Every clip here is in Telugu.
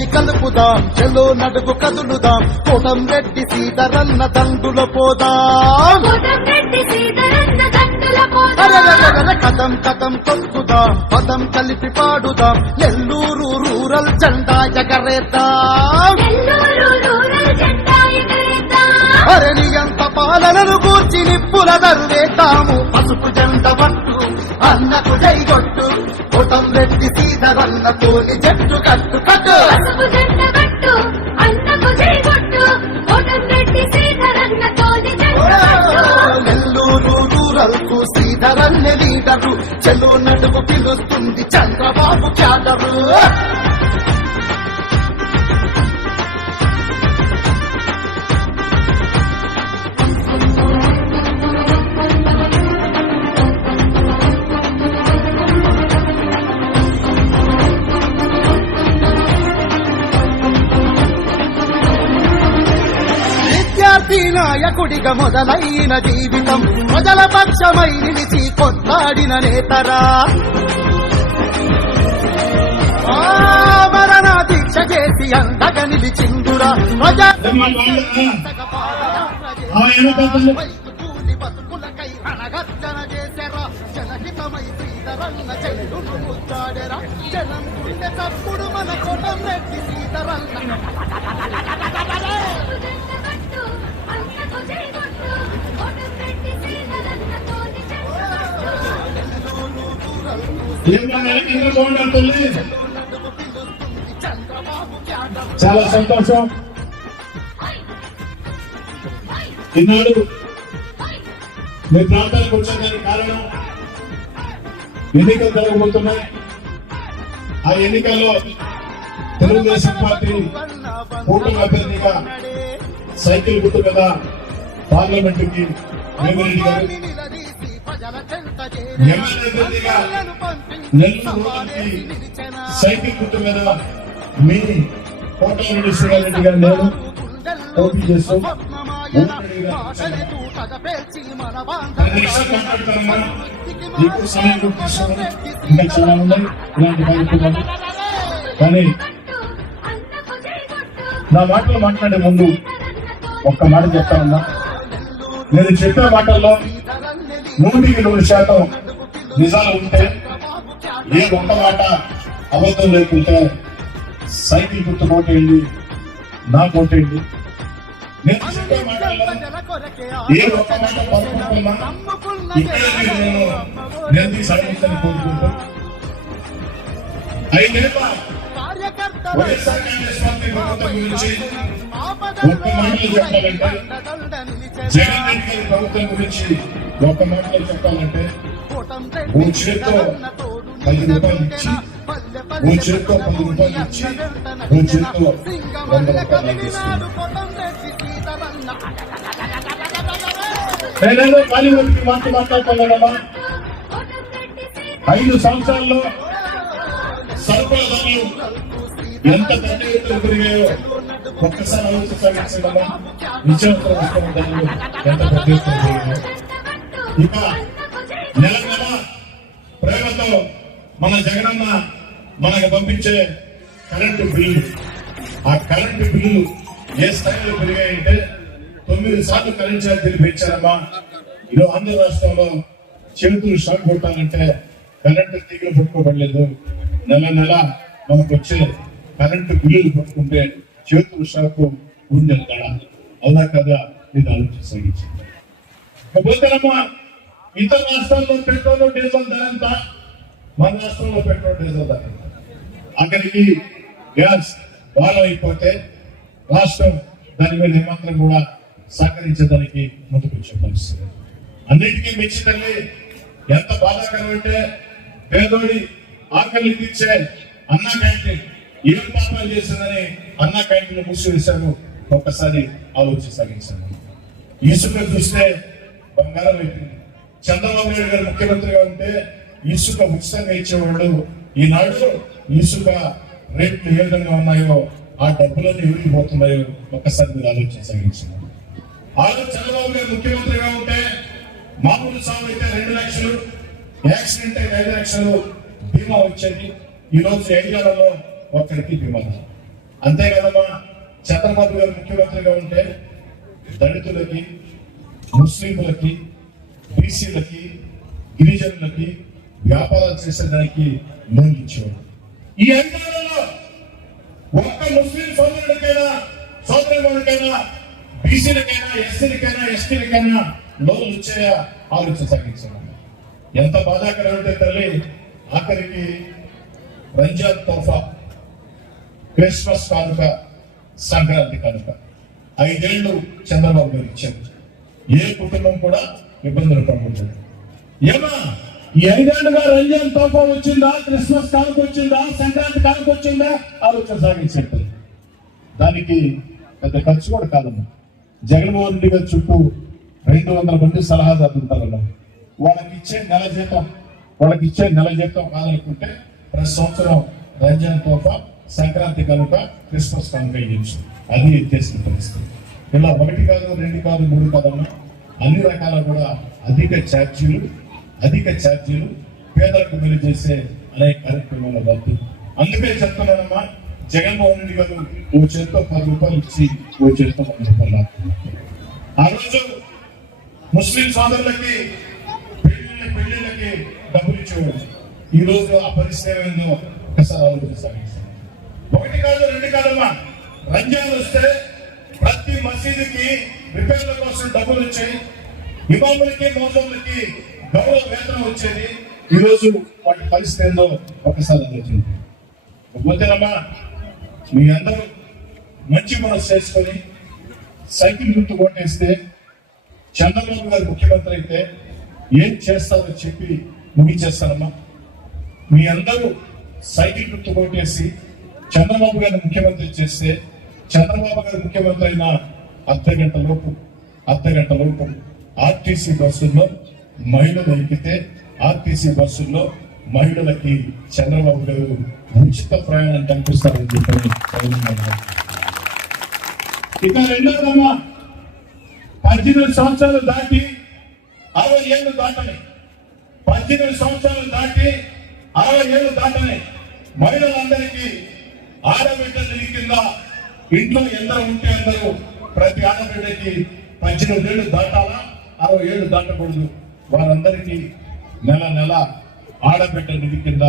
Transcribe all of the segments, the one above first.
చేయి చేయి కలుపుదాం చెలో నడుగు కదులుదాం. కోటం రెడ్డి సీతరన్న దండుల పోదాం. కథం కథం తొక్కుదాం పదం కలిపి పాడుదాం. నెల్లూరు రూరల్ జెండా ఎగరేద్దాం. అరణి ఎంత పాలనను కూర్చి నిప్పుల దరువేతాము పసుపు జెండ పట్టు అన్నకు జైగొట్టు కోటం రెడ్డి సీతరన్న తోని జట్టు కట్టు చెలో నడుము పిలుస్తుంది చంద్రబాబు క్యాలరు నాయకుడిగా మొదలైన జీవితం ప్రజల పక్షమై నిలిచి కొట్లాడిన నేతరా. మరణ దీక్ష చేసి అంతగా నిలిచిందురా. ప్రజా ఆ వెనకతలు కూలి బతుకులకై అనగర్జన చేసెరా జనహితమై శ్రీధరన్న చెల్లును ముద్దాడెరా జనం గుండె తప్పుడు మన కోటం రెడ్డి శ్రీధరన్న చాలా సంతోషం. ఈనాడు మీ ప్రాంతానికి వచ్చేదానికి కారణం ఎన్నికలు జరగబోతున్నాయి. ఆ ఎన్నికల్లో తెలుగుదేశం పార్టీ కూటమి అభ్యర్థిగా సైకిల్ గుర్తు మీద పార్లమెంట్కి వేమిరెడ్డి గారు ఎమ్మెల్యే అభ్యర్థిగా నెల్లూరు రూరల్కి సైకిల్ గుర్తు మీద మీ కోటమిరెడ్డి శ్రీగారెడ్డి గారు నేను పోటీ చేస్తూ పది నిమిషాలు మాట్లాడతాను ఎక్కువ సమయం కూడా తీసుకోను. ఇంకా చాలా ఉన్నాయి ఇలాంటి కార్యక్రమాలు కానీ అన్నకు జై కొట్టు. నా మాటలు మాట్లాడే ముందు ఒక్క మాట చెప్తానన్నా నేను చెప్పే మాటల్లో నూటికి నూరు శాతం నిజాలు ఉంటే ఏ ఒక్క మాట అబద్ధం లేకుంటే సైకిల్ గుర్తు కోటేయండి నా కోటేయండి నేను చెప్పే మాటల్లో ఏ ఒక్క మాట పడుకుంటున్నా ఇక్కడే నేను నేను నిలదీ సాధించాలని కోరుకుంటూ ఐదేళ్ళ వైఎస్ఆర్ కాంగ్రెస్ పార్టీ ప్రభుత్వం గురించి ఒక్క మాటలో చెప్పాలంటే జగన్ రెడ్డి గారి ప్రభుత్వం గురించి ఒక్క చెప్పాలంటే ఓ చేత్తో పది రూపాయలు ఇచ్చి ఓ చేత్తో పది రూపాయలు ఇచ్చి ఓ చేత్తో వంద రూపాయలు నేనేదో మాట మాట్లాడుతున్నానమ్మా ఐదు సంవత్సరాల్లో సరుకుల ధరలు ఎంత పెద్ద పెరిగాయో ఒక్కసారి ఆలోచించాల్సిందమ్మా నిత్యావసర ఎంత పెద్ద ఇక నెల నెల ప్రేమతో మన జగనన్న మనకు పంపించే కరెంటు బిల్లు. ఆ కరెంటు బిల్లు ఏ స్థాయిలో పెరిగాయంటే తొమ్మిది సార్లు కరెంట్ ఛార్జీలు పెంచారమ్మా. ఈరోజు ఆంధ్ర రాష్ట్రంలో చేతులు షాక్ కొట్టాలంటే కరెంటు తీగలు పట్టుకోబడలేదు. నెల నెల మనకు వచ్చే కరెంటు బిల్లులు పట్టుకుంటే చేతులు షాపు గుండెలు అలా అవునా కదా నేను ఆలోచన సాగించింది ఇకపోతేనమ్మా ఇతర రాష్ట్రాల్లో పెట్రోల్ డీజిల్ ధర ఎంత? మన రాష్ట్రంలో పెట్రోల్ డీజిల్ ధర అక్కడికి గ్యాస్ బాగా అయిపోతే రాష్ట్రం దాని మీద ఏమాత్రం కూడా సహకరించడానికి ముందుకొచ్చే పరిస్థితి. అన్నిటికీ మించి తల్లి ఎంత బాధాకరం అంటే పేదోడి ఆకలి తీర్చే అన్నా క్యాంటీన్ ఏం పాపం చేసిందని అన్న క్యాంటీన్ మూసివేశారు ఒక్కసారి ఆలోచన సాగించాను ఇసుక చూస్తే బంగారం అయిపోయింది. చంద్రబాబు నాయుడు గారు ముఖ్యమంత్రిగా ఉంటే ఇసుక ఉచితంగా ఇచ్చేవాడు. ఈనాడు ఇసుక రేట్లు ఏ విధంగా ఉన్నాయో ఆ డబ్బులన్నీ ఎవరికి పోతున్నాయో ఒక్కసారి మీరు ఆలోచన సాగించారు ఆ చంద్రబాబు గారు ముఖ్యమంత్రిగా ఉంటే మామూలు సాగు అయితే రెండు లక్షలు యాక్సిడెంట్ అయితే ఐదు లక్షలు బీమా వచ్చేది. ఈ రోజు ఐదేళ్ళలో ఒక్కరికి విమానం అంతే చంద్రబాబు గారు ముఖ్యమంత్రిగా ఉంటే దళితులకి ముస్లింలకి బీసీలకి గిరిజనులకి వ్యాపారాలు చేసేదానికి లోన్ ఇచ్చేవాడు. ఈ అంశాలలో ఒక్క ముస్లిం సోదరుడికైనా సోదరుడికైనా బీసీలకైనా ఎస్సీలకైనా ఎస్టీలకైనా లోన్లు వచ్చాయా? ఆలోచన సాగించాను ఎంత బాధాకరం అంటే తల్లి ఆఖరికి రంజాన్ తోఫా క్రిస్మస్ కానుక సంక్రాంతి కానుక. ఐదేళ్ళు చంద్రబాబు గారు ఇచ్చారు. ఏ కుటుంబం కూడా ఇబ్బందులు పడుతుంది ఏమా ఈ ఐదేళ్ళుగా రంజాన్ తోఫా వచ్చిందా క్రిస్మస్ కానుక వచ్చిందా సంక్రాంతి కానుక వచ్చిందా? ఆలోచన సాగించారు దానికి పెద్ద ఖర్చు కూడా కాదమ్మా. జగన్మోహన్ రెడ్డి గారి చుట్టూ రెండు వందల మంది సలహాదారులు ఉంటారన్నా వాళ్ళకి ఇచ్చే నెల జీతం వాళ్ళకి ఇచ్చే నెల జీతం కాదనుకుంటే ప్రతి సంవత్సరం రంజాన్ తోఫా సంక్రాంతి కనుక క్రిస్మస్ కనుక ఇవ్వచ్చు అది ఎత్తేసిన పరిస్థితి. ఇలా ఒకటి కాదు రెండు కాదు మూడు కాదమ్మా అన్ని రకాల కూడా అధిక ఛార్జీలు అధిక ఛార్జీలు పేదలకు మేలు చేసే అనేక కార్యక్రమాల వద్దు. అందుకే చెప్తున్నానమ్మా జగన్మోహన్ రెడ్డి గారు ఓ చేతితో పది రూపాయలు ఇచ్చి ఓ చేతితో పది రూపాయలు ఆ రోజు ముస్లిం సోదరులకి పెళ్ళి పెళ్ళిళ్ళకి డబ్బులు ఇచ్చేవాడు ఈ రోజు ఆ పరిస్థితి ఏమైందో ఒకసారి ఆలోచించాలి ఒకటి కాదు రెండు కాదమ్మా రంజాన్ వస్తే ప్రతి మసీదుకి రిపేర్ల కోసం డబ్బులు వచ్చాయి. ఇమాములకి మోసములకి గౌరవ వేతనం వచ్చేది. ఈరోజు వాటి పరిస్థితి ఏందో ఒకసారి ఆలోచించండి. పోతేనమ్మా మీ అందరూ మంచి మనసు చేసుకొని సైకిల్ గుర్తు కొట్టేస్తే చంద్రబాబు గారు ముఖ్యమంత్రి అయితే ఏం చేస్తారో చెప్పి ముగించేస్తారమ్మా. మీ అందరూ సైకిల్ గుర్తు కొట్టేసి చంద్రబాబు గారిని ముఖ్యమంత్రి చేస్తే చంద్రబాబు గారు ముఖ్యమంత్రి అయిన అర్ధ గంట లోపు అర్ధ గంట లోపు ఆర్టీసీ బస్సుల్లో మహిళలు ఎక్కితే ఆర్టీసీ బస్సుల్లో మహిళలకి చంద్రబాబు గారు ఉచిత ప్రయాణం కల్పిస్తారని చెప్పని ఇక రెండోదమ్మా పద్దెనిమిది సంవత్సరాలు దాటి అరవై ఏళ్ళు దాటని పద్దెనిమిది సంవత్సరాలు దాటి అరవై ఏళ్ళు దాటని మహిళలందరికీ ఆడబిడ్డలు ఈ కింద ఇంట్లో ఎందరూ ఉంటే అందరూ ప్రతి ఆడబిడ్డకి పద్దెనిమిది ఏళ్ళు దాటాలా? అరవై ఏళ్ళు దాటకూడదు. వారందరికీ నెల నెల ఆడబిడ్డ నిధి కింద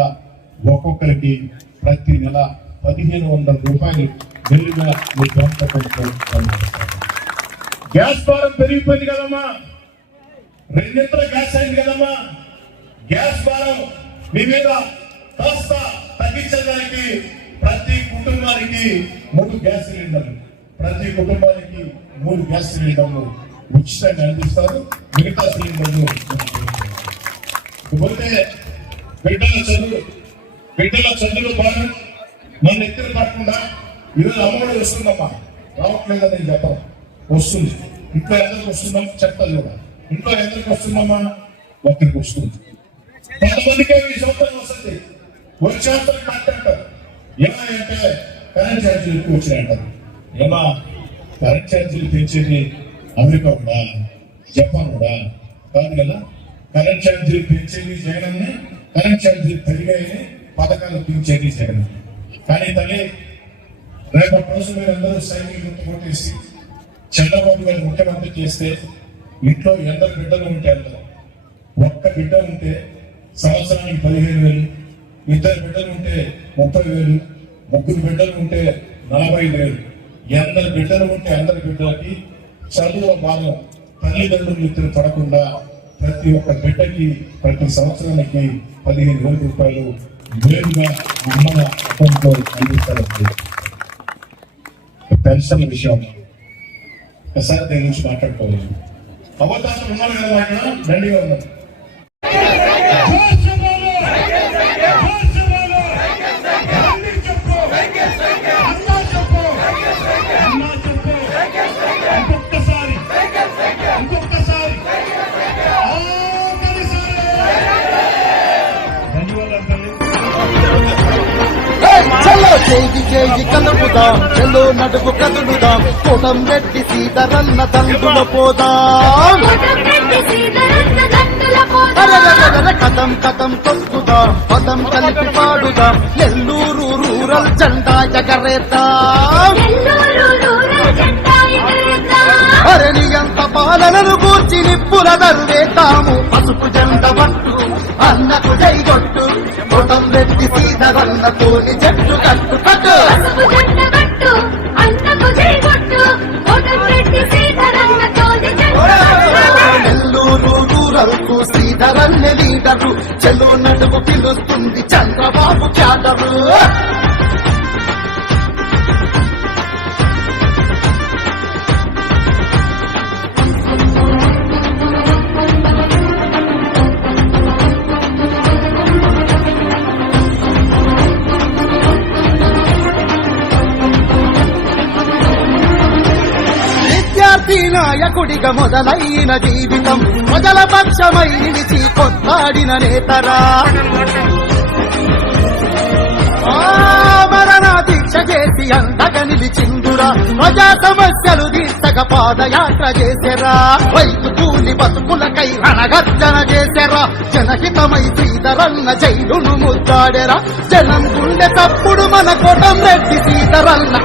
ఒక్కొక్కరికి ప్రతి నెల పదిహేను వందల రూపాయలు నెల్లుగా మీ ప్రభుత్వ గ్యాస్ భారం పెరిగిపోయింది కదమ్మా. రెండింతల గ్యాస్ అయింది కదమ్మా. గ్యాస్ భారం మీ మీద కాస్త తగ్గించడానికి ప్రతి కుటుంబానికి మూడు గ్యాస్ సిలిండర్లు. ప్రతి కుటుంబానికి మూడు గ్యాస్ సిలిండర్లు ఉచితంగా అందిస్తారు. మిగతా సిలిండర్లు పోతే బిడ్డల చదువు బిడ్డల చదువులు భారం నన్ను ఎత్తున కాకుండా ఈరోజు అమ్మఒడి వస్తుందమ్మా. రావట్లేదని నేను చెప్పను. వస్తుంది. ఇంట్లో ఎందరికి వస్తుందని చెప్తాను కూడా. ఇంట్లో ఎందరికి వస్తుందమ్మా? ఒకరికి వస్తుంది. కొంతమందికే ఈ సంవత్సరం వస్తుంది. వచ్చేస్తారు సంవత్సరం ఎలా అంటే ఏమంటే కరెంట్ ఛార్జీలు ఎక్కువ అంటారు ఏమా? కరెంట్ ఛార్జీలు పెంచేది అమెరికా కూడా జపాన్ కూడా. కాదు కదా? కరెంట్ ఛార్జీలు పెంచేది జగన్ కరెంట్ ఛార్జీలు పెరిగాయని పథకాలు పెంచేది జగన్. కానీ తల్లి రేపటి రోజు మీరు అందరూ సైనికులు కొట్టేసి చంద్రబాబు గారు ముఖ్యమంత్రి చేస్తే ఇంట్లో ఎందరు బిడ్డలు ఉంటే అందరూ? ఒక్క బిడ్డ ఉంటే సంవత్సరానికి పదిహేను వేలు ఇద్దరు బిడ్డలు ఉంటే ముప్పై వేలు. ముగ్గురు బిడ్డలు ఉంటే నలభై వేలు. ఎందరి బిడ్డలు ఉంటే అందరి బిడ్డలకి చదువు భాగం తల్లిదండ్రులు ఇద్దరు పడకుండా ప్రతి ఒక్క బిడ్డకి ప్రతి సంవత్సరానికి పదిహేను వేల రూపాయలు వేరుగా అమ్మల అకౌంట్లో అందిస్తారు. పెన్షన్ విషయం. ఒకసారి దీని గురించి మాట్లాడుకోవాలి. అవతారం ఉన్నారు కదా ఆయన దండిగా ఉన్నారు చేయి చేయి కలుపుదాం చెల్లో నడుపు కదులుదాం. కోటం రెడ్డి సీతరన్న తందుల పోదాం. కథం కథం తొక్కుదాం పదం కలిపి పాడుదాం. నెల్లూరు రూరల్ జెండా ఎగరేద్దాం. అరణి ఎంత పాలనను కూర్చి నిప్పుల దర్వేతాము పసుపు జెండ పట్టు అన్నకు జై కొట్టు కోటంరెడ్డి శ్రీధరన్న తోడి జెండా నెల్లూరు రూరల్కు శ్రీధరన్న లీడరు చెల్లు నడుము పిలుస్తుంది చంద్రబాబు క్యాడరు. నాయకుడిగా మొదలైన జీవితం ప్రజల పక్షమై నిలిచి కొట్లాడిన నేతరా. మరణ దీక్ష చేసి అండగా నిలిచిందురా ప్రజా సమస్యలు తీర్చక పాదయాత్ర చేసెరా. వైపు కూలి బతుకులకై రణగర్జన చేశారా జనహితమై సీతరన్న జైలును ముద్దాడెరా. జనం గుండె తప్పుడు మన కోటం రెడ్డి సీతరన్న